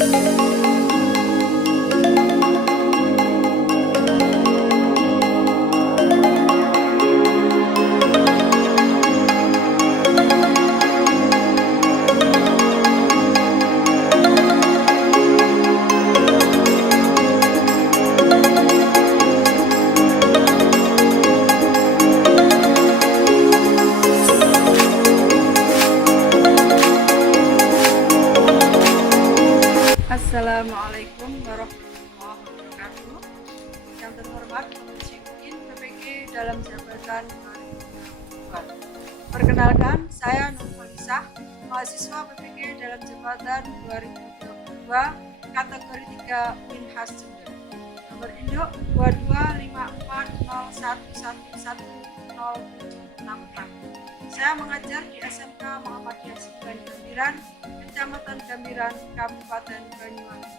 Assalamualaikum warahmatullahi wabarakatuh. Yang terhormat Pemimpin PPG dalam jabatan 2022. Perkenalkan, saya Nurfalisah, mahasiswa PPG dalam jabatan 2022, kategori 3 Minhas Jember. Nomor induk 225401110766. Saya mengajar di SMK Muhammadiyah 9 Gambiran, Kecamatan Gambiran, Kabupaten Banyuwangi.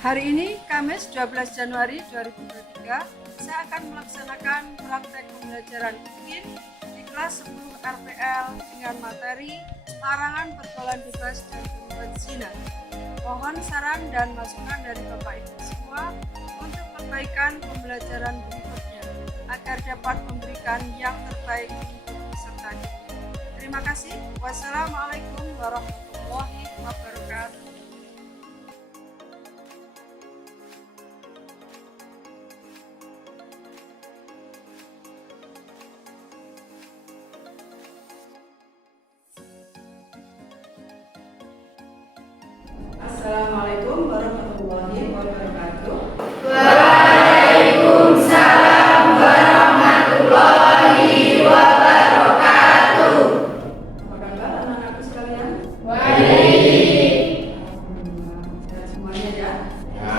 Hari ini, Kamis 12 Januari 2023, saya akan melaksanakan praktek pembelajaran UIN di kelas 10 RPL dengan materi larangan pergaulan bebas dan perbuatan zina. Mohon saran dan masukan dari Bapak Ibu semua untuk perbaikan pembelajaran berikutnya agar dapat memberikan yang terbaik untuk peserta didik. Terima kasih. Wassalamualaikum warahmatullahi wabarakatuh. Assalamualaikum warahmatullahi wabarakatuh. Waalaikumsalam warahmatullahi wabarakatuh. Apa kabar anak-anakku sekalian? Baik. Sehat semuanya ya? Ya.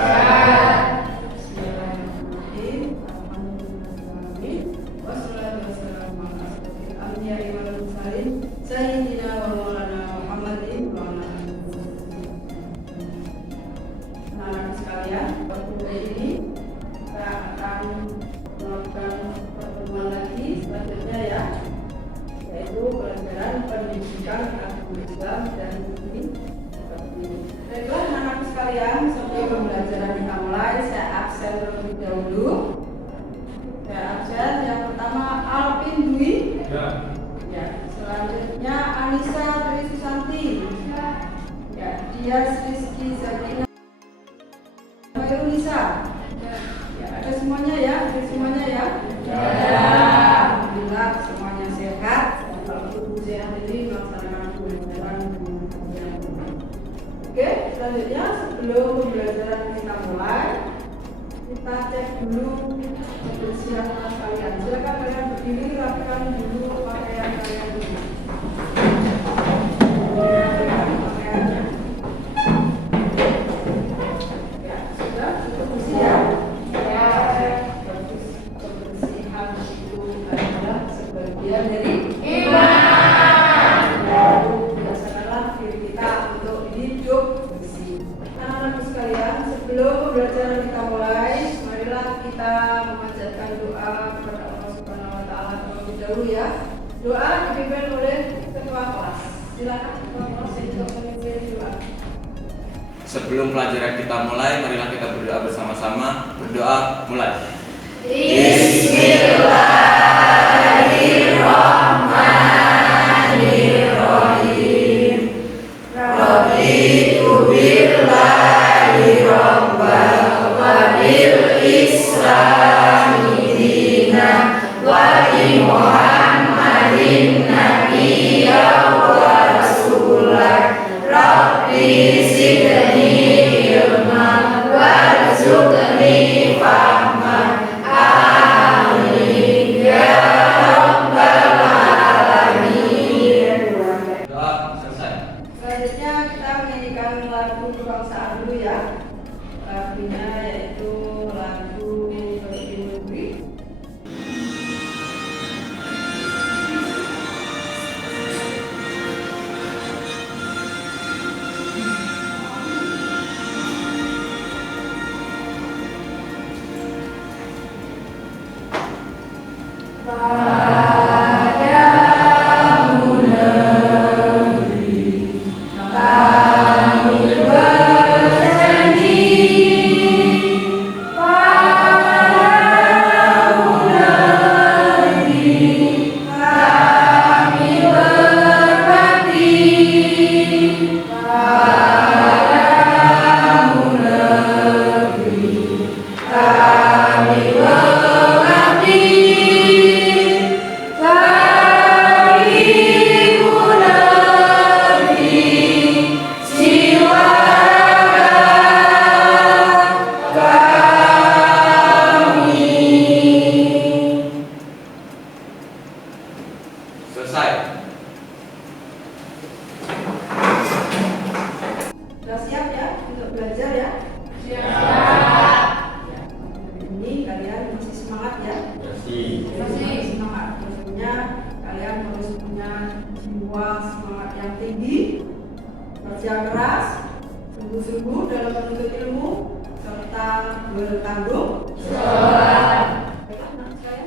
Bismillahirrahmanirrahim. Alhamdulillahirrahmanirrahim. Wassalatu wassalamu ala asyrofil anbiya'i wal mursalin sayyidina wa maulana Muhammadin wa ala alihi wa sahbihi. Anak-anak sekalian, waktu ini kita akan melakukan pertemuan lagi selanjutnya ya, yaitu pelajaran pendidikan agama Islam dan ini. Baiklah anak-anak sekalian, sebelum pembelajaran kita mulai, saya absen terlebih dahulu. Saya absen yang pertama Alvin Dwi. Ya. Selanjutnya Anissa Tri Susanti. Ya. Dias Rizky Zabrina Nisa. Ya, ada semuanya ya, Alhamdulillah semuanya sehat. Kalau tubuh sehat ini melaksanakan pembelajaran dengan yang benar. Oke, selanjutnya sebelum pembelajaran kita mulai, kita cek dulu kebersihan kelas kalian. Silakan kalian berdiri, rapikan dulu pakaian kalian dulu. Pakaiannya. Ya, sudah cukup bersih ya. Bagus. Kebersihan itu adalah sebagian dari Iman. Lalu biasakanlah diri kita untuk hidup bersih. Anak-anak sekalian, sebelum pembelajaran kita mulai, marilah kita memanjatkan doa kepada Allah Subhanahu wa taala terlebih dahulu ya. Doa dipimpin oleh ketua kelas. Silakan ketua kelas untuk memimpin doa. Sebelum pelajaran kita mulai, marilah kita berdoa bersama-sama. Berdoa mulai. Bismillahirrahmanirrahim. Raditu billahi rabban wa bil islami dinan wa bi Muhammadin nabiyyan wa rasulan. Rabbi zidni ilman warzuqni fahman. Amin ya rabbal alamin. Doa selesai. Selanjutnya kita menyanyikan lagu kebangsaan dulu ya. Lagunya yaitu lagu Pergi Negeri. Padamu negeri kami Padamu negeri kami mengabdi, bagimu negeri jiwa kami. Selesai. Sudah siap ya untuk belajar ya? Ini kalian masih semangat ya? Masih semangat. Tentunya kalian harus punya jiwa semangat yang tinggi, kerja keras, sungguh-sungguh dalam menuntut ilmu, serta bertanggung jawab.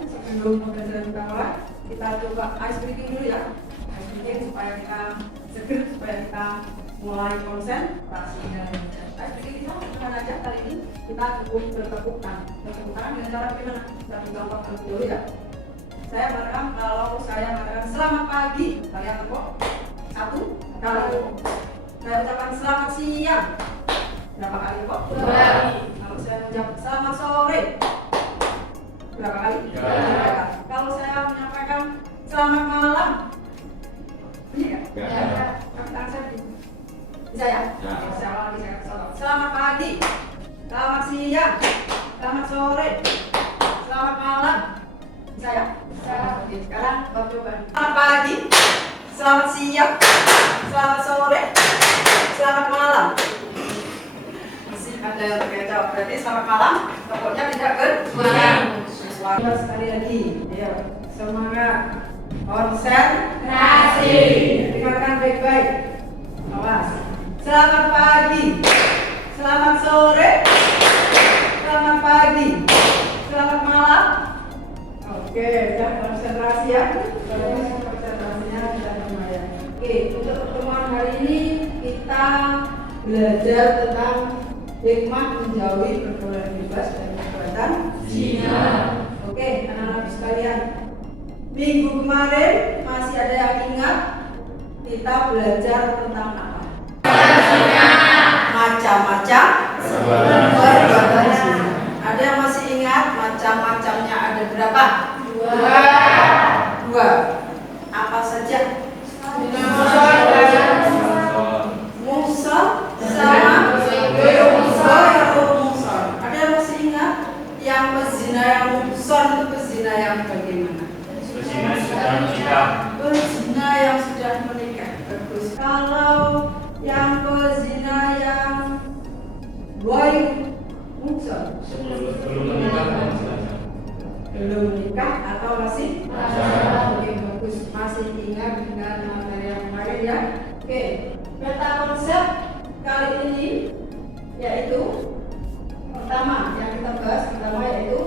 Sebelum pembelajaran kawan, kita coba ice breaking dulu ya. Ice breaking supaya kita seger, supaya kita mulai konsentrasi dan ice breaking kita bukan aja kali ini kita cukup bertepuk tangan dengan cara gimana? Kita contohkan dulu ya. Saya merekam, kalau saya merekam selamat pagi, kalian tepuk satu kali. Saya ucapkan selamat siang, berapa kali kok? Dua kali. Kalau saya mengucapkan selamat sore, berapa kali? Tiga kali. Kalau saya menyampaikan selamat malam, ini ya? Tangan saya bisa ya? Saya lagi saya contoh. Selamat pagi, selamat siang, selamat sore, selamat malam, bisa ya? Oke, sekarang Bob coba. Selamat pagi, selamat siang, selamat sore, selamat malam. Masih ada yang terkecoh, berarti selamat malam. Pokoknya tidak berulang. Selamat sekali lagi. Ayo, semangat. Konsentrasi. Dengarkan baik-baik. Awas. Selamat pagi, selamat sore, selamat pagi, selamat malam. Oke, udah konsentrasi ya. Konsentrasinya sudah lumayan. Oke, untuk pertemuan hari ini kita belajar tentang hikmah menjauhi pergaulan bebas dan perbuatan zina. Oke, anak-anak sekalian, minggu kemarin masih ada yang ingat kita belajar tentang apa? Macam-macam perbuatan zina. Ada yang masih ingat macam-macamnya ada berapa? Dua. Apa saja? Muhson sama muhson. Ada yang masih ingat yang pezina yang muhson itu pezina yang bagaimana? Pezina yang sudah menikah. Bagus. Kalau yang pezina yang boy muhson belum menikah atau masih? Oke, bagus. Masih ingat dengan materi yang kemarin ya? Oke, meta konsep kali ini yaitu pertama yang kita bahas yaitu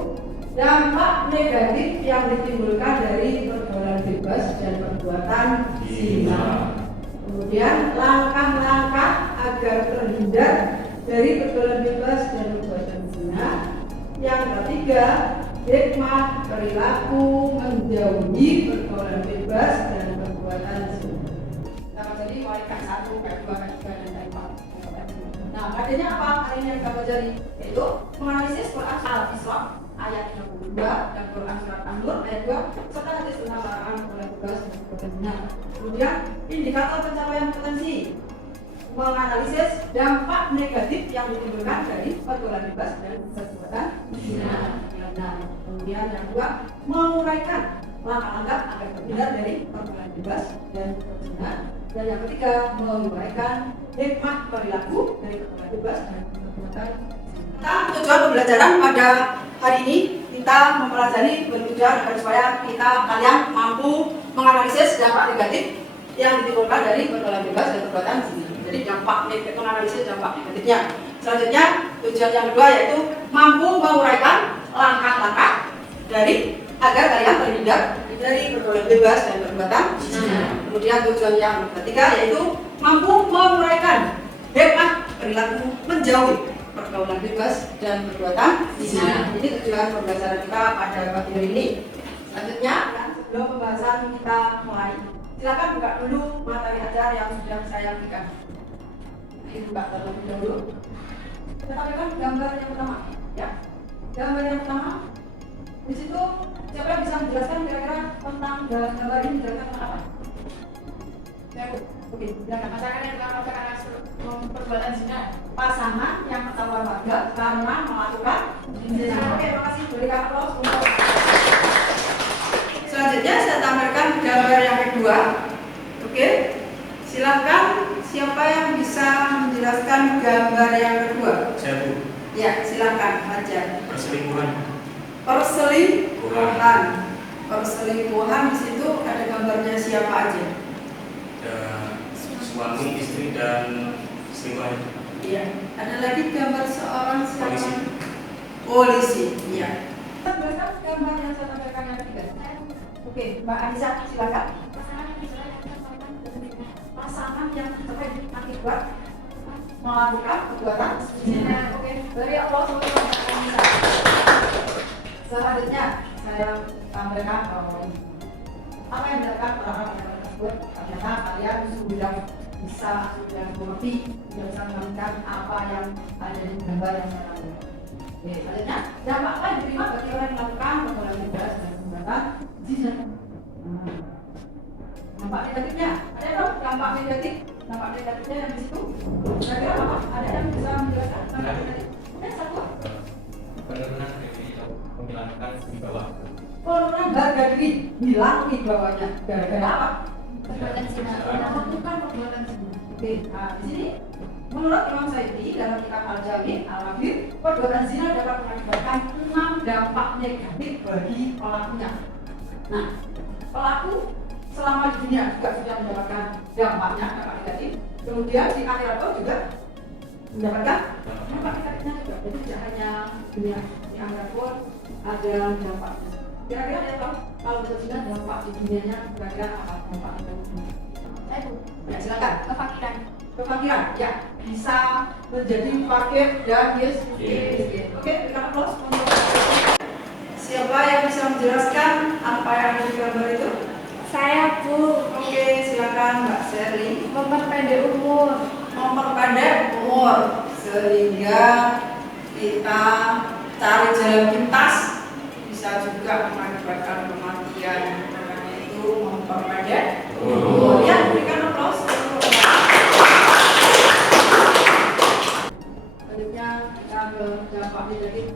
dampak negatif yang ditimbulkan dari pergaulan bebas dan perbuatan zina. Kemudian langkah-langkah agar terhindar dari pergaulan bebas dan perbuatan zina. Yang ketiga, hikmah perilaku menjauhi pergaulan bebas dan perbuatan zina. Nah, jadi K1, K2, K3 dan K4. Nah, adanya apa hari ini yang kita pelajari? Yaitu menganalisis Quran surat Isra ayat 62 dan Quran surat An-Nur ayat 2 serta hadis tentang larangan pergaulan bebas dan perbuatan zina. Kemudian indikator pencapaian potensi, menganalisis dampak negatif yang ditimbulkan dari pergaulan bebas dan perbuatan zina. Nah, kemudian yang kedua, menguraikan langkah-langkah agar terhindar dari pergaulan bebas dan perbuatan zina. Dan yang ketiga, menguraikan hikmah perilaku dari pergaulan bebas dan perbuatan zina. Tujuan pembelajaran pada hari ini kita mempelajari bertujuan agar supaya kalian mampu menganalisis dampak negatif yang ditimbulkan dari pergaulan bebas dan perbuatan zina. Jadi dampak negatif, menganalisis dampak negatifnya. Selanjutnya tujuan yang kedua yaitu mampu menguraikan langkah-langkah dari agar kalian terhindar dari pergaulan bebas dan perbuatan zina. Kemudian tujuan yang ketiga yaitu mampu menguraikan hikmah perilaku menjauhi pergaulan bebas dan perbuatan zina. Ini tujuan pembelajaran kita pada pagi hari ini. Selanjutnya, sebelum pembahasan kita mulai, silakan buka dulu materi ajar yang sudah saya berikan. Ini buka terlebih dahulu. Kita tampilkan gambar yang pertama, ya. Gambar yang pertama, di situ siapa yang bisa menjelaskan kira-kira tentang gambar ini menjelaskan tentang apa? Oke, silakan. Masyarakat yang telah melakukan perbuatan zina. Pasangan yang ketahuan warga karena melakukan zina. Oke, makasih. Berikan aplaus untuk. Selanjutnya saya tampilkan gambar yang kedua. Oke, silakan siapa yang bisa menjelaskan gambar yang kedua? Saya Bu. Ya, silakan aja. Perselingkuhan. Perselingkuhan. Perselingkuhan di situ ada gambarnya siapa aja? Suami, istri, dan selingkuhan. Iya. Ada lagi gambar seorang siapa? Polisi. Polisi. Iya. Jelaskan gambar yang saya tampilkan yang ketiga. Oke, Mbak Anissa, silakan. Pasangan yang terkait akibat melakukan perbuatan zina. Oke, beri aplaus untuk Mbak Anissa. Selanjutnya saya tampilkan bahwa apa yang dilakukan orang-orang tersebut ternyata kalian sudah mengerti, sudah bisa mengerti apa yang ada di gambar yang saya tampilkan. Oke, selanjutnya dampak apa yang diterima bagi orang yang melakukan perbuatan bebas dan perbuatan zina. Dampak negatifnya, ada dong dampak negatif. Dampak negatifnya yang di situ. Kira-kira apa? Ada yang bisa menjelaskan dampak negatif? Satu. Penurunan menghilangkan wibawa. Penurunan harga diri, hilang wibawanya. Gara-gara apa? Perbuatan zina. Melakukan perbuatan zina. Oke, nah di sini menurut Imam Syafi'i dalam kitab Al-Jami' Al-Wafir, perbuatan zina dapat mengakibatkan 6 dampak negatif bagi pelakunya. Nah, pelaku selama di dunia juga sudah mendapatkan dampaknya, dampak negatif. Kemudian di akhirat pun juga mendapatkan dampak negatifnya juga. Jadi tidak hanya dunia, di akhirat pun ada dampaknya. Kira-kira dia tahu kalau berzina dampak di dunianya kira-kira apa dampak negatifnya? Saya Bu. Ya silakan. Kefakiran. Kefakiran, ya bisa menjadi fakir dan miskin. Oke, berikan aplaus untuk siapa yang bisa menjelaskan apa yang ada di gambar itu? Saya Bu. Oke, silakan Mbak Sherly. Memperpendek umur. Memperpendek umur sehingga kita cari jalan pintas, bisa juga mengakibatkan kematian. Makanya itu memperpendek umur. Ya, berikan aplaus untuk selanjutnya kita ke dampak negatif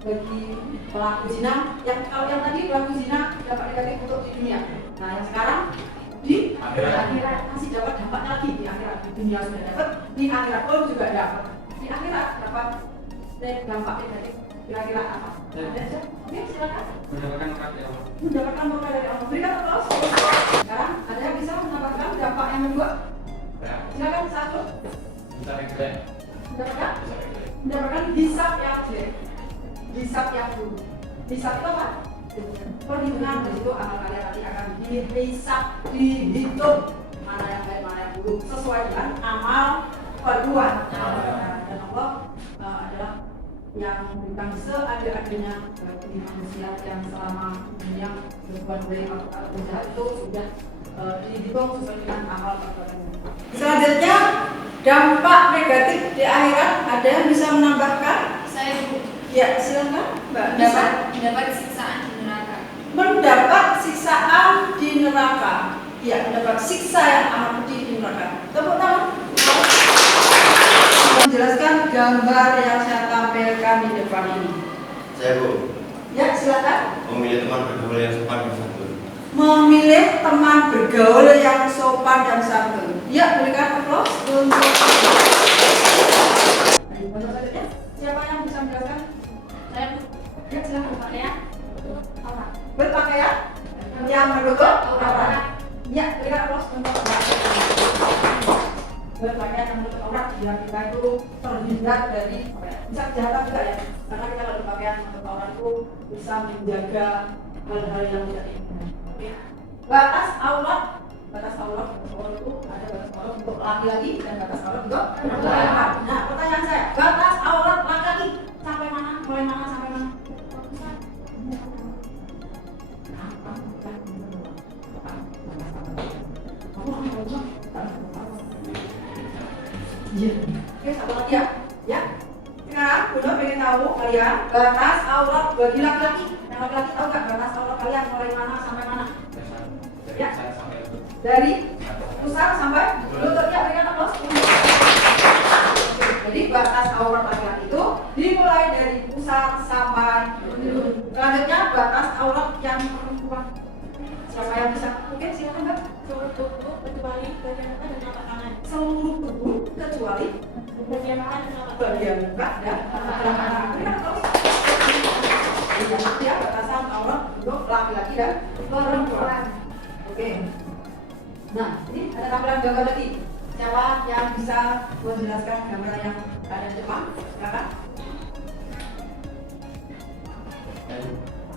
bagi pelaku zina. Kalau yang tadi pelaku zina dampak negatif untuk di dunia. Nah yang sekarang di akhirat masih dapat dampaknya lagi di akhirat. Di dunia sudah dapat, di akhirat pun juga dapat. Di akhirat dapat dampak negatif kira-kira apa? Ada aja? Oke, silakan. Mendapatkan berkat dari Allah. Mendapatkan berkat dari Allah. Berikan aplaus. Sekarang ada yang bisa mendapatkan dampak yang kedua? Ya. Silakan satu. Bisa baik-baik. Mendapatkan Bisa baik-baik. mendapatkan hisab yang jelek, hisab yang buruk. Hisab itu apa? Perhitungan. Di situ amal kalian nanti akan dihisab, dihitung mana yang baik, mana yang buruk sesuai dengan amal perbuatan. Dan Allah adalah yang memberikan seadil-adilnya bagi manusia yang selama dunia berbuat baik atau berjahat itu sudah dihitung sesuai dengan amal perbuatannya. Selanjutnya dampak negatif di akhirat, ada yang bisa menambahkan? Saya Bu. Ya, silakan Mbak Nisa. Mendapat siksaan di neraka. Mendapat siksaan di neraka. Ya, mendapat siksa yang amat pedih di neraka. Tepuk tangan. Menjelaskan gambar yang saya tampilkan di depan ini. Saya Bu. Ya, silakan. Memilih teman bergaul yang sopan dan santun. Memilih teman bergaul yang sopan dan santun. Ya, berikan aplaus untuk. Siapa yang bisa menjelaskan? Saya Bu. Ya, silakan. Berpakaian. Aurat. Berpakaian yang menutup Aurat. aurat. Ya, berikan aplaus untuk Mbak. Berpakaian yang menutup aurat biar kita itu terhindar dari bisa kejahatan juga ya. Karena kita kalau berpakaian menutup aurat itu bisa menjaga hal-hal yang tidak diinginkan. Ya. Batas aurat itu ada batas aurat untuk laki-laki dan batas aurat untuk perempuan. Nah, pertanyaan saya, batas aurat laki-laki sampai mana? Mulai mana sampai mana? Iya. Oke, satu lagi ya. Ya. Sekarang Bunda pengen tahu kalian batas aurat bagi laki-laki. Yang laki-laki tahu nggak batas aurat kalian mulai mana sampai mana? Ya. Dari pusar sampai lutut ya, berikan aplaus. Jadi batas aurat laki-laki itu dimulai dari pusar sampai lutut. Selanjutnya batas aurat yang perempuan. Siapa yang bisa? Oke, silakan Mbak. Seluruh tubuh kecuali bagian muka dan telapak tangan. Seluruh tubuh kecuali Bagian muka dan telapak tangan. bagian muka dan telapak tangan. Berikan aplaus. Ya, batasan aurat untuk laki-laki dan perempuan. Oke. Nah, ini ada tampilan gambar lagi. Siapa yang bisa menjelaskan gambar yang ada di depan? Silakan.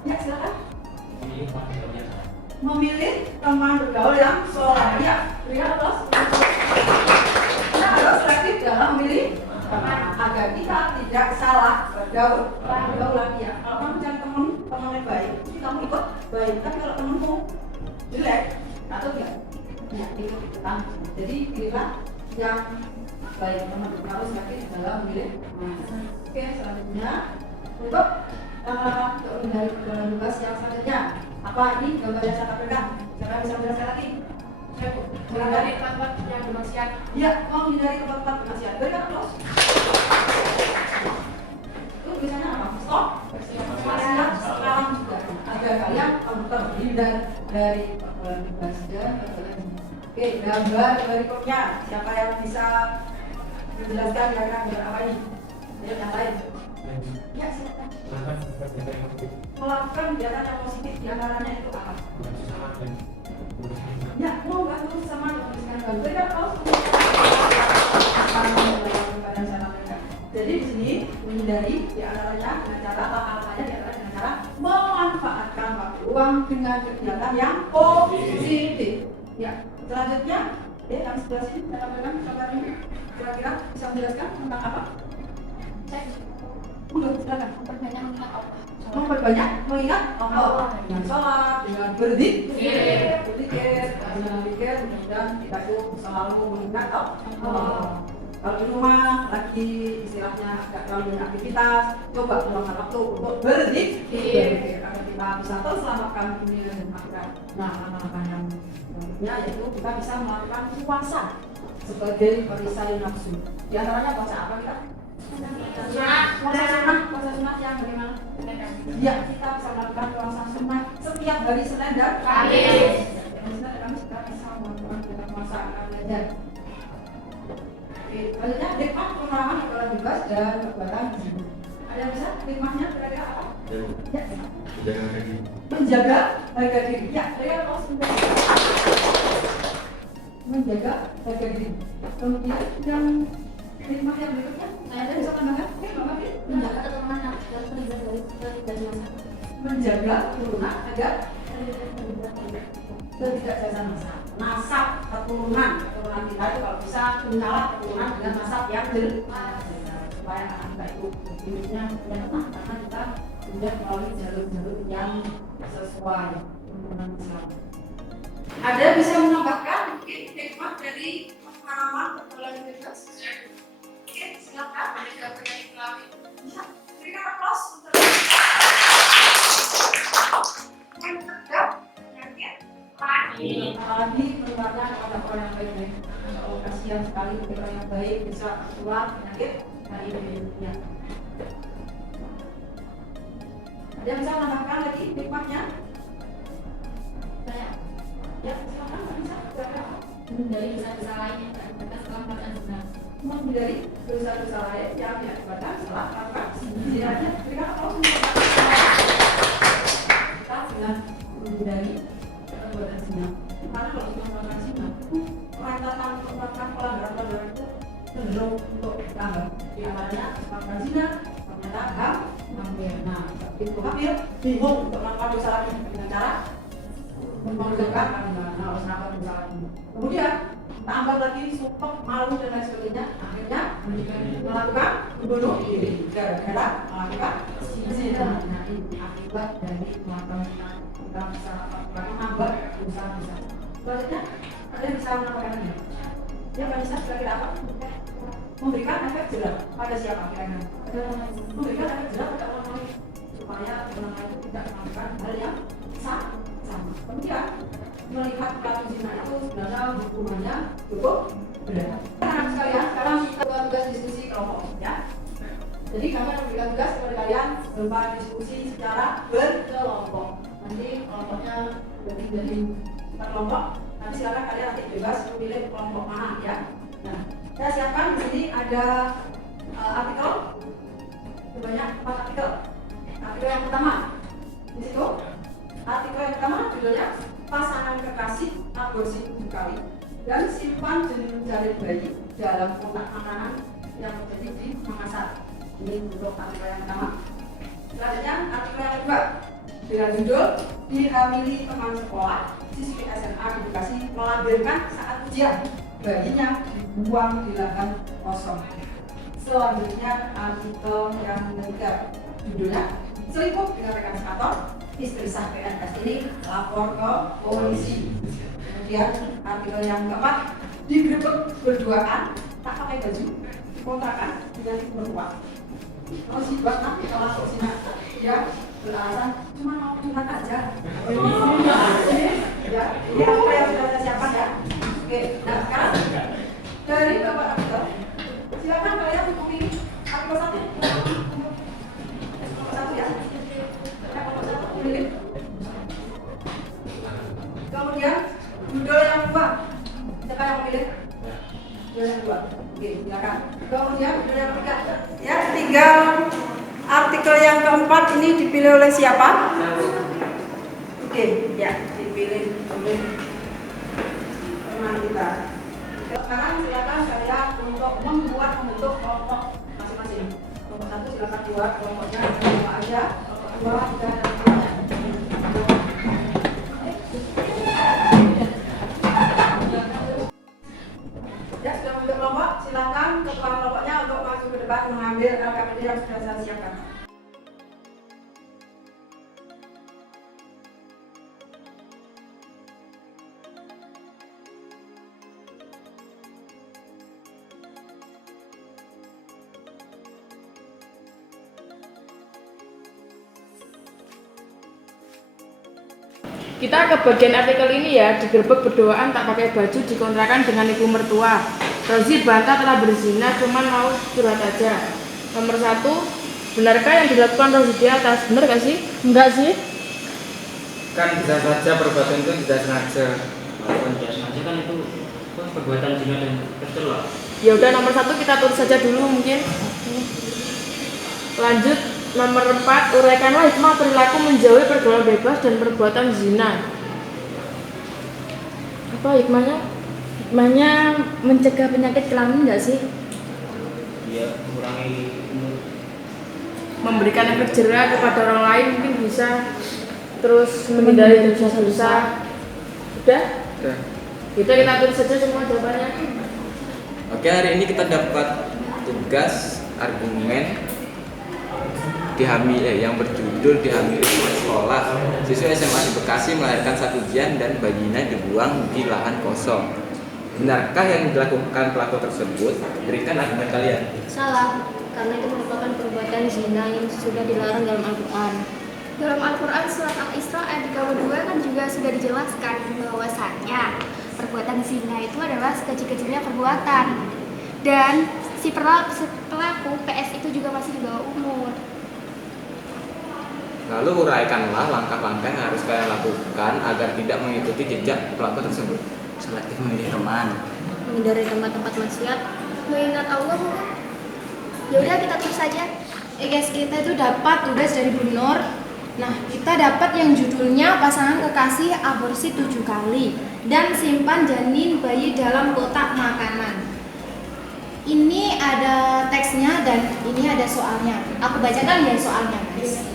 Ya, silakan. Memilih teman bergaul yang soleh. Ya, berikan aplaus. Kita harus selektif dalam memilih teman agar kita tidak salah bergaul. Bergaul lagi ya. Kalau kamu cari teman yang baik, jadi kamu ikut baik. Tapi kalau temanmu jelek atau enggak, ya ikut ikutan. Jadi pilihlah yang baik. Teman harus selektif dalam memilih teman. Oke, selanjutnya untuk menghindari pergaulan bebas yang selanjutnya. Apa ini gambar yang saya tampilkan? Siapa bisa menjelaskan lagi? Menghindari tempat yang bermaksiat. Ya, menghindari tempat-tempat bermaksiat. Berikan aplaus. Itu biasanya apa? Stop. Maksiat sekarang juga. Agar kalian terhindar dari pergaulan bebas dan pergaulan. Oke, gambar berikutnya. Siapa yang bisa menjelaskan kira-kira gambar apa ini? Yang lain. Ya, silakan. Melakukan kegiatan yang positif di antaranya itu apa? Ya, mau bantu sama menuliskan gambar. Berikan aplaus. Jadi di sini menghindari di antaranya dengan cara apa-apanya di antaranya dengan cara memanfaatkan waktu luang dengan kegiatan yang positif. Ya, selanjutnya, yang sebelah sini saya tampilkan gambar ini. Kira-kira bisa menjelaskan tentang apa? Cek. Udah, silakan. Memperbanyak mengingat Allah. Memperbanyak mengingat Allah dengan sholat, dengan berzikir, dengan berzikir, mudah-mudahan kita itu selalu mengingat Allah. Kalau di rumah lagi istilahnya agak terlalu banyak aktivitas, coba meluangkan waktu untuk berzikir agar kita bisa terselamatkan dunia dan akhirat. Nah, langkah yang berikutnya yaitu kita bisa melakukan puasa sebagai perisai nafsu. Di antaranya puasa apa kita? Puasa sunat yang bagaimana? Ya, kita bisa melakukan puasa sunat setiap hari Senin dan Kamis. Senin dan Kamis kita bisa melakukan puasa belajar. Oke, selanjutnya hikmah pengurangan pergaulan bebas dan perbuatan zina. Ada yang bisa hikmahnya kira-kira apa? Ya, menjaga harga diri. Ya, saya mau menjaga harga diri. Kemudian yang hikmah yang berikutnya, ada bisa tambahkan? Oke, Bapak Fir. Menjaga keturunan yang terhindar dari masa. Menjaga keturunan agar tidak jasa nasab keturunan kita itu kalau bisa mengalah keturunan dengan nasab yang jelas supaya anak kita itu hidupnya tenang karena kita sudah melalui jalur-jalur yang sesuai dengan Islam. Ada bisa menambahkan mungkin hikmah dari pengalaman pergaulan bebas? Oke, silakan. Menjaga penyakit kelamin. Bisa berikan aplaus untuk mencegah penyakit apalagi menularnya kepada orang yang baik-baik. Kalau kasihan sekali orang yang baik bisa keluar penyakit dari hidupnya. Ada yang bisa menambahkan lagi hikmahnya? Banyak. Ya, silakan bisa. Menghindari dosa-dosa lain yang tak dibenarkan setelah melakukan zina. Menghindari dosa-dosa lain yang diakibatkan setelah melakukan zina. Berikan aplaus untuk kita dengan menghindari perbuatan zina. Karena kalau kita melakukan zina, rentetan melakukan pelanggaran itu cenderung untuk ditambah. Di antaranya melakukan zina, ternyata hamil. Nah, itu hamil bingung untuk melakukan dosa lagi dengan cara mengerjakan kandungan, harus melakukan dosa lagi. Kemudian tambah lagi sumpah, malu dan lain sebagainya. Akhirnya melakukan bunuh diri gara-gara melakukan zina. Nah, ini akibat dari melakukan kita bisa menambah dosa-dosa. Selanjutnya, ada yang bisa menambahkan ini? Ya, Pak Nisa, kira-kira apa? memberikan efek jerah pada siapa kira-kira? Memberikan efek jerah pada orang lain supaya orang lain itu tidak melakukan hal yang sama. Kemudian melihat pelaku zina itu sebenarnya hukumannya cukup berat. Anak sekalian, sekarang kita buat tugas diskusi kelompok ya. Jadi kami akan memberikan tugas kepada kalian berupa diskusi secara berkelompok. Nanti kelompoknya jadi per kelompok. Nanti silakan kalian nanti bebas memilih kelompok mana ya. Nah, saya siapkan di sini ada artikel sebanyak 4 artikel. Artikel yang pertama di situ. Artikel yang pertama judulnya pasangan kekasih aborsi 7 kali dan simpan janin jari bayi dalam kotak makanan yang terjadi di Makassar. Ini untuk artikel yang pertama. Selanjutnya artikel yang kedua dengan judul dihamili teman sekolah siswi SMA di Bekasi melahirkan saat ujian, bayinya dibuang di lahan kosong. Selanjutnya artikel yang ketiga judulnya selingkuh dengan rekan kantor, istri sah PNS ini lapor ke polisi. Kemudian artikel yang keempat digerebek berduaan tak pakai baju kontrakan dengan ibu mertua. Kalau si buat nanti kalau masuk sini dia beralasan cuma mau curhat aja. Ya, ini apa yang sudah saya siapkan ya. Oke, nah sekarang dari beberapa artikel silakan kalian hubungi artikel 1 ya. Kemudian judul yang kedua, siapa yang memilih? Judul yang kedua, oke silakan. Kemudian judul yang ketiga, ya tinggal artikel yang keempat ini dipilih oleh siapa? Oke, ya dipilih oleh teman kita. Sekarang silakan kalian untuk membentuk kelompok masing-masing. Kelompok 1 silakan buat kelompoknya apa aja. Kelompok 2 dan kelompoknya. Ya, sudah membentuk kelompok, silakan ketua kelompoknya untuk maju ke depan mengambil LKPD yang sudah saya siapkan. Kita ke bagian artikel ini ya, digerebek berduaan tak pakai baju dikontrakan dengan ibu mertua. Rozi bantah telah berzina, cuman mau curhat aja. Nomor 1, benarkah yang dilakukan Rozi di atas? Benar gak sih? Enggak sih. Kan bisa saja perbuatan itu tidak sengaja. Kalau tidak sengaja kan itu perbuatan zina dan tercela. Ya udah nomor 1 kita tulis saja dulu mungkin. Lanjut nomor 4, uraikanlah hikmah perilaku menjauhi pergaulan bebas dan perbuatan zina. Apa hikmahnya? Hikmahnya mencegah penyakit kelamin nggak sih? Dia mengurangi umur. Memberikan efek jerah kepada orang lain mungkin bisa, terus menghindari dosa-dosa. Udah? Udah. Kita tulis saja semua jawabannya. Oke, hari ini kita dapat tugas argumen yang berjudul dihamili teman sekolah. Siswa SMA di Bekasi melahirkan saat ujian dan bayinya dibuang di lahan kosong. Benarkah yang dilakukan pelaku tersebut? Berikan argumen kalian. Salah, karena itu merupakan perbuatan zina yang sudah dilarang dalam Al-Quran. Dalam Al-Quran surat Al-Isra ayat 32 kan juga sudah dijelaskan bahwasannya perbuatan zina itu adalah sekecil-kecilnya perbuatan, dan si pelaku PS itu juga masih di bawah umur. Lalu uraikanlah langkah-langkah yang harus kalian lakukan agar tidak mengikuti jejak pelaku tersebut. Selektif memilih teman. Menghindari tempat-tempat maksiat. Mengingat Allah mungkin. Ya udah kita terus saja. Guys, kita itu dapat tugas dari Bu Nur. Nah, kita dapat yang judulnya pasangan kekasih aborsi 7 kali dan simpan janin bayi dalam kotak makanan. Ini ada teksnya dan ini ada soalnya. Aku bacakan ya soalnya, guys.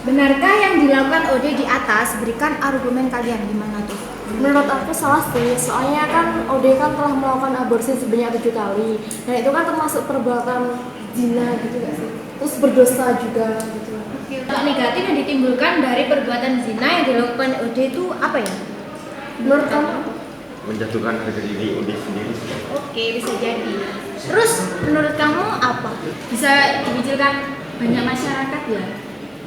Benarkah yang dilakukan OD di atas? Berikan argumen kalian, gimana tuh? Menurut aku salah sih, soalnya kan OD kan telah melakukan aborsi sebanyak 7 kali. Nah itu kan termasuk perbuatan zina gitu gak sih? Terus berdosa juga gitu. Dampak negatif yang ditimbulkan dari perbuatan zina yang dilakukan OD itu apa ya? Menurut kamu? menjatuhkan harga diri Udi sendiri. Oke, bisa jadi. Terus menurut kamu apa? Bisa dipikirkan banyak masyarakat ya?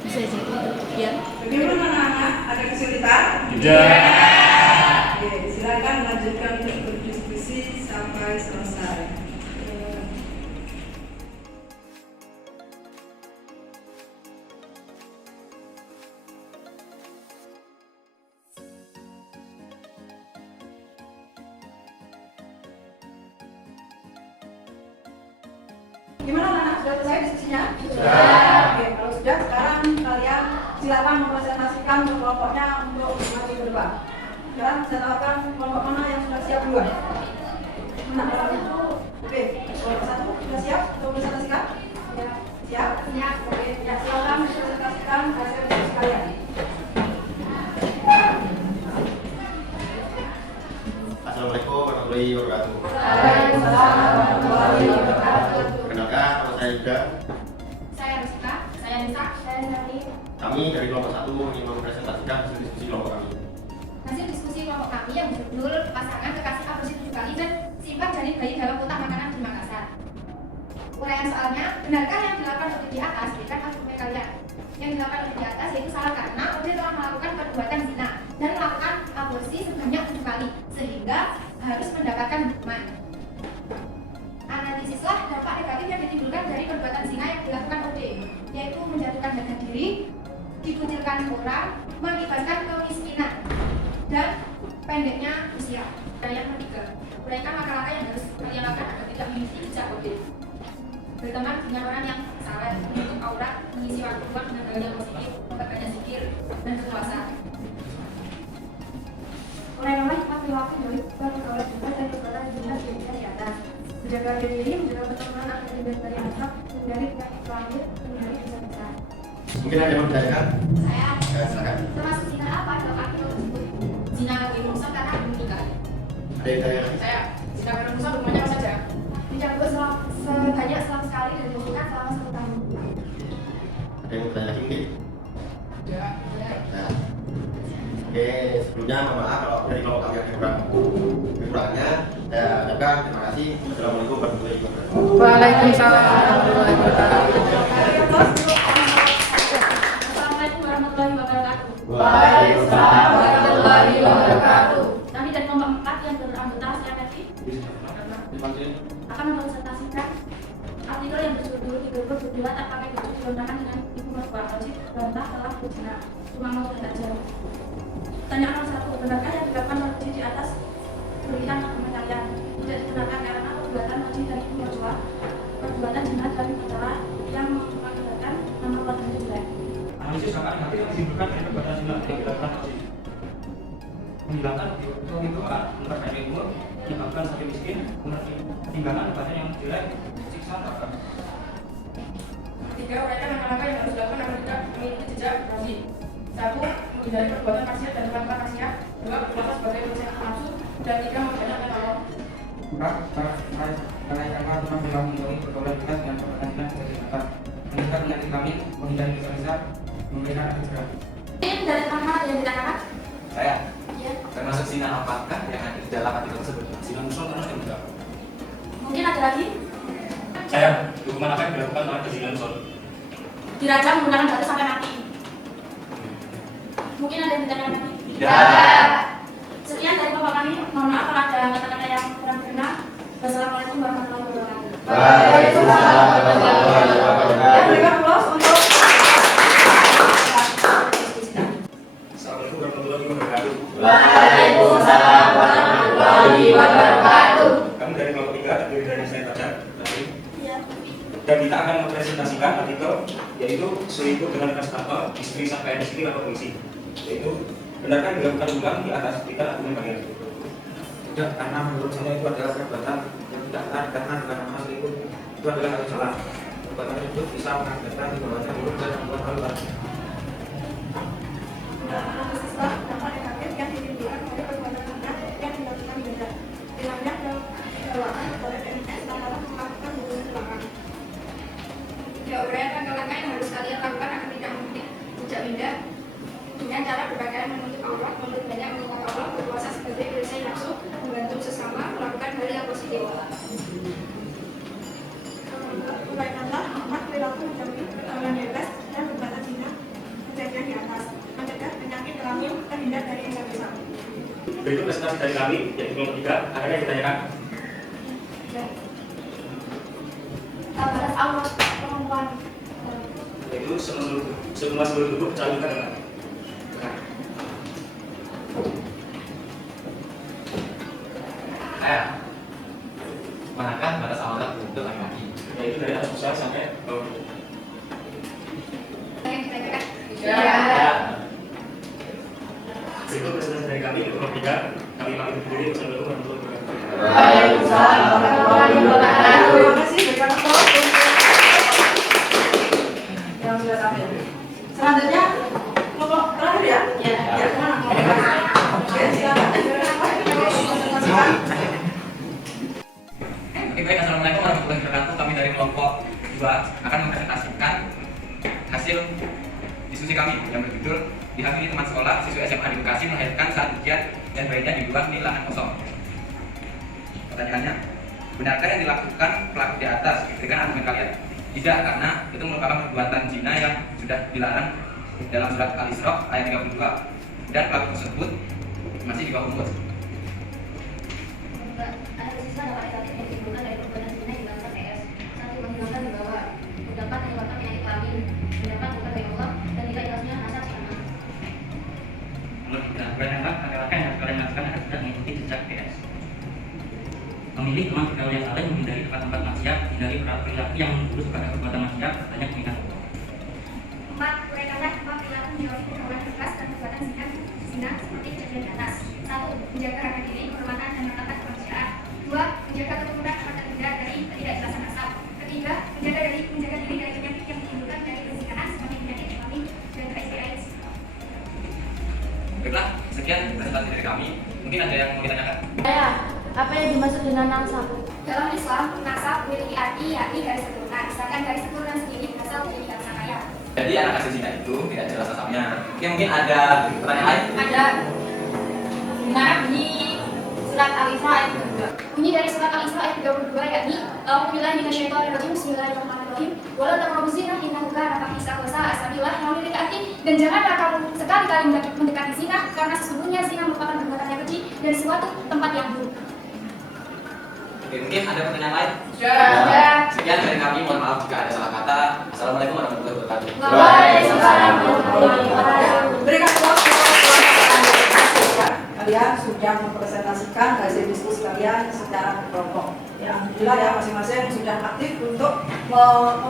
Bisa jadi. Ya. Bagaimana anak-anak? Ada kesulitan? Tidak. Oke, silakan lanjutkan untuk berdiskusi sampai selesai. Gimana anak? Sudah selesai diskusinya? Sudah. Oke, kalau sudah sekarang kalian silakan mempresentasikan kelompoknya untuk maju ke depan. Sekarang saya tawarkan kelompok mana yang sudah siap duluan. Mana kelompoknya? Oke, kelompok satu sudah siap untuk presentasikan? Siap? Siap. Oke, ya silakan presentasikan hasil diskusi kalian. Assalamualaikum warahmatullahi wabarakatuh. Waalaikumsalam warahmatullahi wabarakatuh. Perkenalkan, nama saya Yuda. Saya Rizka, saya Nisa, saya Nani. Kami dari kelompok 1 ingin mempresentasikan hasil diskusi kelompok kami. Hasil diskusi kelompok kami yang berjudul Pasangan Kekasih Aborsi 7 Kali dan Simpan Janin Bayi dalam Kotak Makanan di Makassar. Uraian soalnya, benarkah yang dilakukan Odi di atas? Berikan argumen kalian. Yang dilakukan Odi di atas yaitu salah karena Odi telah melakukan perbuatan zina dan melakukan aborsi sebanyak 7 kali sehingga harus mendapatkan hukuman. Analisislah dampak negatif yang ditimbulkan dari perbuatan zina yang dilakukan OD, yaitu menjatuhkan harga diri, dikucilkan orang, mengakibatkan kemiskinan, dan pendeknya usia. Dan yang ketiga, uraikan langkah-langkah yang harus kalian lakukan agar tidak mengikuti jejak OD. Berteman dengan orang yang saleh, menutup aurat, mengisi waktu luang dengan hal yang positif, memperbanyak zikir, dan berpuasa. Mulailah kita perilaku dari pergaulan bebas dan perbuatan zina di atas. Menjaga diri, menjaga pertemanan agar tidak dari asap, menghindari penyakit kelamin, menghindari dosa-dosa. Mungkin ada yang mau ditanyakan? Saya Silakan. termasuk zina apa dalam arti tersebut? Zina bermusuh karena belum menikah. Ada yang ditanyakan? Saya zina bermusuh hukumannya apa saja? Dicabut sebanyak selama sekali dan diberikan selama 1 tahun. Ada yang mau bertanya lagi mungkin? Ya. Nah. Oke, sebelumnya mohon maaf kalau dari kelompok kami ada kekurangannya. Saya ucapkan terima kasih. Assalamualaikum warahmatullahi wabarakatuh. Waalaikumsalam warahmatullahi wabarakatuh. Assalamualaikum warahmatullahi wabarakatuh. Waalaikumsalam warahmatullahi wabarakatuh. Kami dari kelompok 4 yang beranggota CMFI akan mempresentasikan artikel yang berjudul "Digerebek berdua tak pakai baju dilontarkan dengan ibu mertua wajib bantah telah berzina cuma mau dan tak jauh." Pertanyaan nomor 1, benarkah yang dilakukan wajib di atas? Berikan argumen kalian. Tidak dibenarkan karena perbuatan wajib dan ibu mertua perbuatan zina dan perkara yang mengakibatkan nama keluarga jelek. Analisis langkah negatif yang ditimbulkan dari perbuatan zina yang dilakukan wajib. Menghilangkan itu memperbaiki umur, menyebabkan sakit miskin, timbangan badan yang jelek, siksa neraka. 3. Uraikan langkah-langkah yang harus dilakukan agar tidak mengikuti jejak Nabi. 1. Menghindari perbuatan maksiat dan melakukan maksiat. 2. Berpuasa sebagai pencegah nafsu. Dan 3. Memperbanyak Allah. Merayakan cuma bilang mengurangi pergaulan bebas dan perbuatan kesehatan, meningkat penyakit kelamin, menghindari dosa besar, memberikan efek jerah. Ini dari teman yang ditanyakan? Saya Ya. termasuk zina apakah yang ada di dalam artikel tersebut? Zina musuh terus tidak. Mungkin ada lagi? Saya, hukuman apa yang dilakukan oleh zina musuh? Dirajam menggunakan batu sampai mati. Mungkin ada yang ditanyakan lagi? Tidak. Sekian dari kelompok kami. Mohon maaf kalau ada kata-kata yang kurang berkenan. Wassalamualaikum warahmatullahi wabarakatuh. Waalaikumsalam warahmatullahi wabarakatuh. Ya, berikan aplaus untuk Assalamualaikum warahmatullahi wabarakatuh. Waalaikumsalam warahmatullahi wabarakatuh. Kami dari kelompok 3 terdiri dari saya Tajar, Iya. dan kita akan mempresentasikan artikel yaitu selingkuh dengan Kastato, istri sampai istri atau polisi. Yaitu benarkah dilakukan ulang di atas kita argumen kalian? Tidak, karena menurut saya itu adalah perbuatan yang tidak benar karena bukan nama selingkuh itu adalah hal yang salah. Perbuatan itu bisa mengakibatkan dibawanya buruk dan membuat malu orang. analisislah dampak negatif yang ditimbulkan oleh perbuatan zina yang dilakukan beda. Hilangnya kewalahan oleh PNS lantaran melakukan hubungan ulangan. Ya, uraian langkah-langkah yang harus kalian lakukan agar tidak mengikuti jejak benda dengan cara berpakaian menutup aurat, memperbanyak mengingat Allah, berpuasa sebagai perisai nafsu, Uraikanlah hikmah perilaku menjauhi pergaulan bebas dan perbuatan zina kejadian di atas, mencegah penyakit kelamin, terhindar dari indonesia. Berikut presentasi dari kami, yaitu kelompok 3, ada yang ditanyakan? Batas aurat perempuan. Yaitu semua seluruh tubuh kecuali muka dan kaki. Manakah batas aurat untuk laki-laki? Yaitu dari atas pusat sampai bawah. Berikut presentasi dari kami, untuk kelompok 3, kami pamit undur diri. Wassalamualaikum warahmatullahi wabarakatuh. Waalaikumsalam warahmatullahi wabarakatuh. Terima kasih berikan applause untuk yang sudah tampil. Selanjutnya kelompok terakhir ya? Ya. Oke, silakan. Baik, assalamualaikum warahmatullahi wabarakatuh. Kami dari kelompok 2 akan mempresentasikan hasil diskusi kami yang berjudul "Dihamili teman sekolah, siswa SMA di Bekasi melahirkan saat ujian dan bayinya dibuang di lahan kosong." Pertanyaannya, benarkah yang dilakukan pelaku di atas? Berikan argumen kalian. Tidak, karena itu merupakan perbuatan zina yang sudah dilarang dalam surat Al-Isra ayat 32 dan pelaku tersebut masih di bawah umur. Ada sisa dapat negatif yang ditimbulkan dari perbuatan zina di bangsa PS. 1. Menghilangkan wibawa, mendapat menyebabkan penyakit kelamin, mendapat bukan dari Allah, dan tidak jelasnya nasab sama. Menurut kita, banyaklah laki-laki yang harus kalian lakukan agar tidak mengikuti jejak PS. Memilih teman pergaulan yang saleh, menghindari tempat-tempat maksiat, hindari perilaku yang menjurus pada perbuatan maksiat, banyak mengingat Allah. 4. Uraikanlah hikmah perilaku menjauhi pergaulan bebas dan perbuatan zina seperti kejadian di atas. 1. Menjaga harga diri, kehormatan, dan martabat kemanusiaan. 2. Menjaga keturunan agar terhindar dari ketidakjelasan nasab. 3. Menjaga diri dari penyakit yang ditimbulkan dari perzinahan seperti penyakit kelamin dan HIV/AIDS. Baiklah, sekian presentasi dari kami. Mungkin ada yang mau ditanyakan? Apa yang dimaksud dengan nasab? Dalam Islam, nasab memiliki arti yakni garis keturunan. Sedangkan garis keturunan sendiri berasal dari bangsa kaya. Jadi anak hasil zina itu tidak jelas nasabnya. Oke, mungkin ada pertanyaan lain? Ada gimana bunyi surat Al-Isra ayat 32? Bunyi dari surat Al-Isra ayat 32 yakni A'udzubillahi minasyaitonirrajim, bismillahirrahmanirrahim. Wala taqrabuz zina innahu kana fahisha wa sa'a sabila. Yang memiliki arti, dan janganlah kamu sekali-kali mendekati zina karena sesungguhnya zina merupakan perbuatan yang keji dan suatu tempat yang buruk. Oke, mungkin ada pertanyaan lain? Sudah. Sekian dari kami, mohon maaf jika ada salah kata. Assalamualaikum warahmatullahi wabarakatuh. Waalaikumsalam warahmatullahi wabarakatuh. Berikan applause untuk kalian sudah mempresentasikan hasil diskusi kalian secara berkelompok. Ya, alhamdulillah ya, masing-masing sudah aktif untuk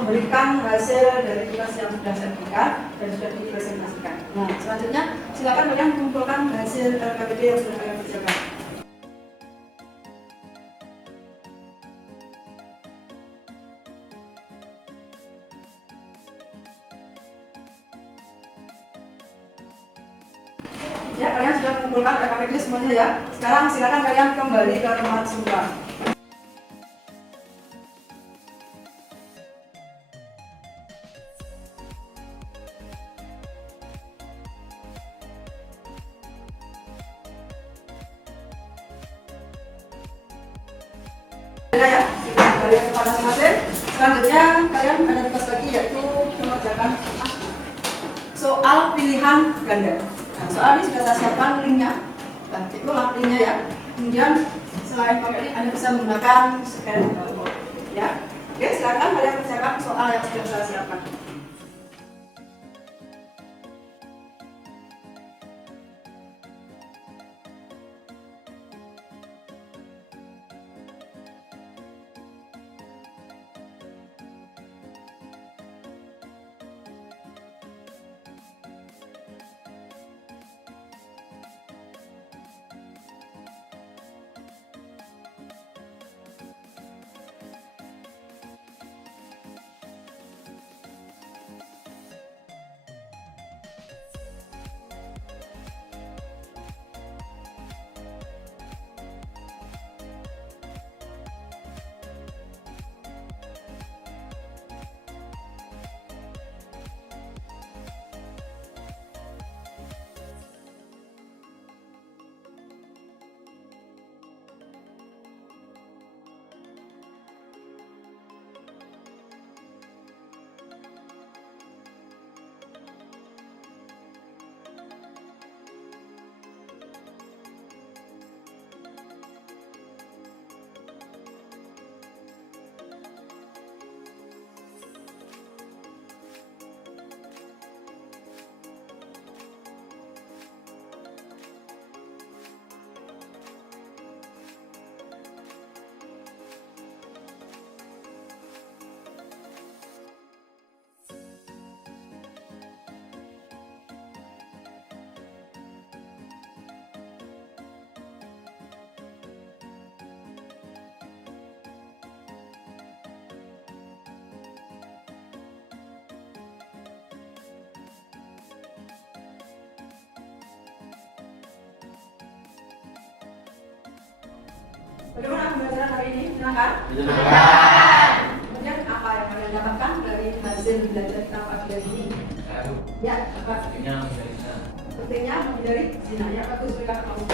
memberikan hasil dari tugas yang sudah saya berikan dan sudah dipresentasikan. Nah, selanjutnya silakan kalian mengumpulkan hasil LKPD yang sudah kalian kerjakan. Ya, kalian sudah mengumpulkan RKPD semuanya ya. Sekarang silakan kalian kembali ke tempat semula. Ya, kita kembali ke tempat masing-masing. Selanjutnya kalian ada tugas lagi yaitu mengerjakan soal pilihan ganda. Nah, soal ini sudah saya siapkan linknya, dan itulah linknya ya. Kemudian selain pakai link, Anda bisa menggunakan scan barcode. Ya, oke, silakan kalian kerjakan soal yang sudah saya siapkan. Bagaimana pembelajaran hari ini? Menyenangkan? Kemudian apa yang kalian dapatkan dari hasil belajar kita pagi hari ini? Ya, apa? Pentingnya menghindari zina. Ya, bagus, berikan kamu.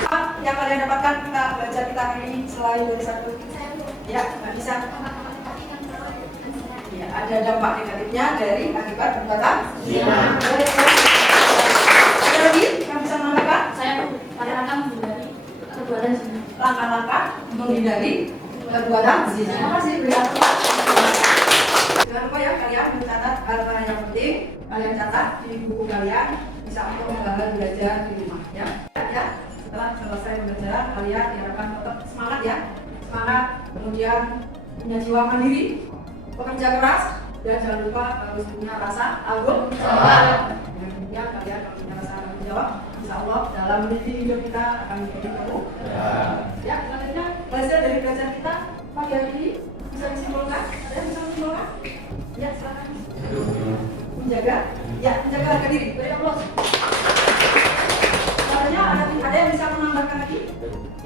Apa yang kalian dapatkan kita belajar kita hari ini selain dari satu? Ya, nggak bisa. Ya, ada dampak negatifnya dari akibat perbuatan zina. Ada lagi yang bisa menambahkan? Saya akan menghindari perbuatan zina. Langkah-langkah menghindari perbuatan zina. Terima kasih. Jangan lupa ya kalian mencatat hal-hal yang penting. Kalian catat di buku kalian bisa untuk menggambar belajar di rumah ya. Ya. Setelah selesai belajar kalian diharapkan tetap semangat ya. Semangat, kemudian punya jiwa mandiri, bekerja keras, dan jangan lupa harus punya rasa tanggung jawab. Dan kemudian kalian kalau punya rasa tanggung jawab, insya Allah dalam meniti hidup kita akan menjadi kamu. Ya, selanjutnya hasil dari belajar kita pagi hari ini bisa disimpulkan. Ada yang bisa disimpulkan? Ya, silakan. Menjaga, ya menjaga harga diri. Beri aplaus. Selanjutnya ada yang bisa menambahkan lagi?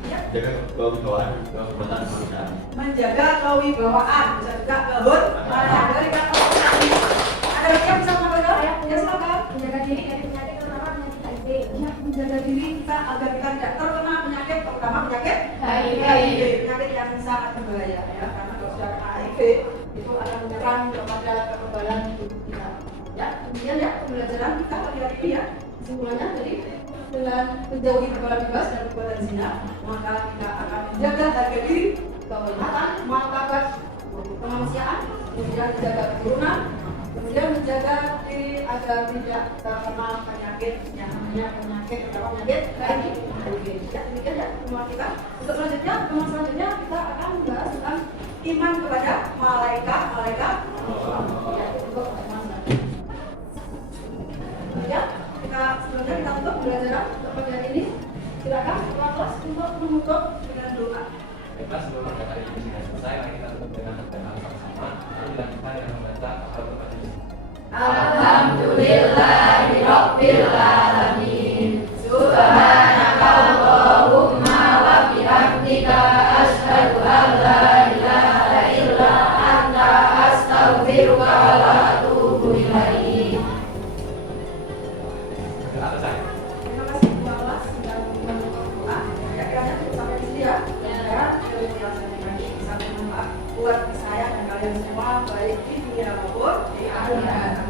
Ya. Jaga kewibawaan, kehormatan kemanusiaan. Menjaga kewibawaan, bisa juga kehormatan dari kata tadi. Ada lagi yang bisa menambahkan? Ya silakan. Menjaga diri dari penyakit terutama penyakit HIV. Ya, menjaga diri kita agar kita tidak terkena penyakit, terutama penyakit HIV. Penyakit yang sangat berbahaya ya, karena kalau sudah kena HIV itu akan menyerang kepada kekebalan tubuh kita. Ya, kemudian ya pembelajaran kita pagi hari ini ya kesimpulannya jadi dengan menjauhi pergaulan bebas dan perbuatan zina, maka kita akan menjaga harga diri, kehormatan, martabat, kemanusiaan, kemudian menjaga keturunan, kemudian menjaga diri agar tidak terkena penyakit yang namanya penyakit HIV. Ya, demikian ya teman kita. Untuk selanjutnya, teman selanjutnya kita akan membahas tentang iman kepada malaikat. Ya, untuk teman selanjutnya. Ya, sebelumnya kita tutup pembelajaran pada hari ini. Silakan ketua kelas untuk menutup dengan doa. Baiklah, sebelum hari ini sudah selesai, mari kita tutup dengan doa bersama. Mari dilanjutkan dengan membaca Al-Fatihah. Alhamdulillahirabbil alamin. Subhanaka Allahumma wa bihamdika asyhadu an la ilaha illa anta astaghfiruka wa atubu ilaik. Terima kasih ketua kelas sudah menutup doa. Ya, kiranya cukup sampai di sini ya. Sekarang ilmu yang saya berikan bisa bermanfaat buat saya dan kalian semua baik di dunia maupun di akhirat.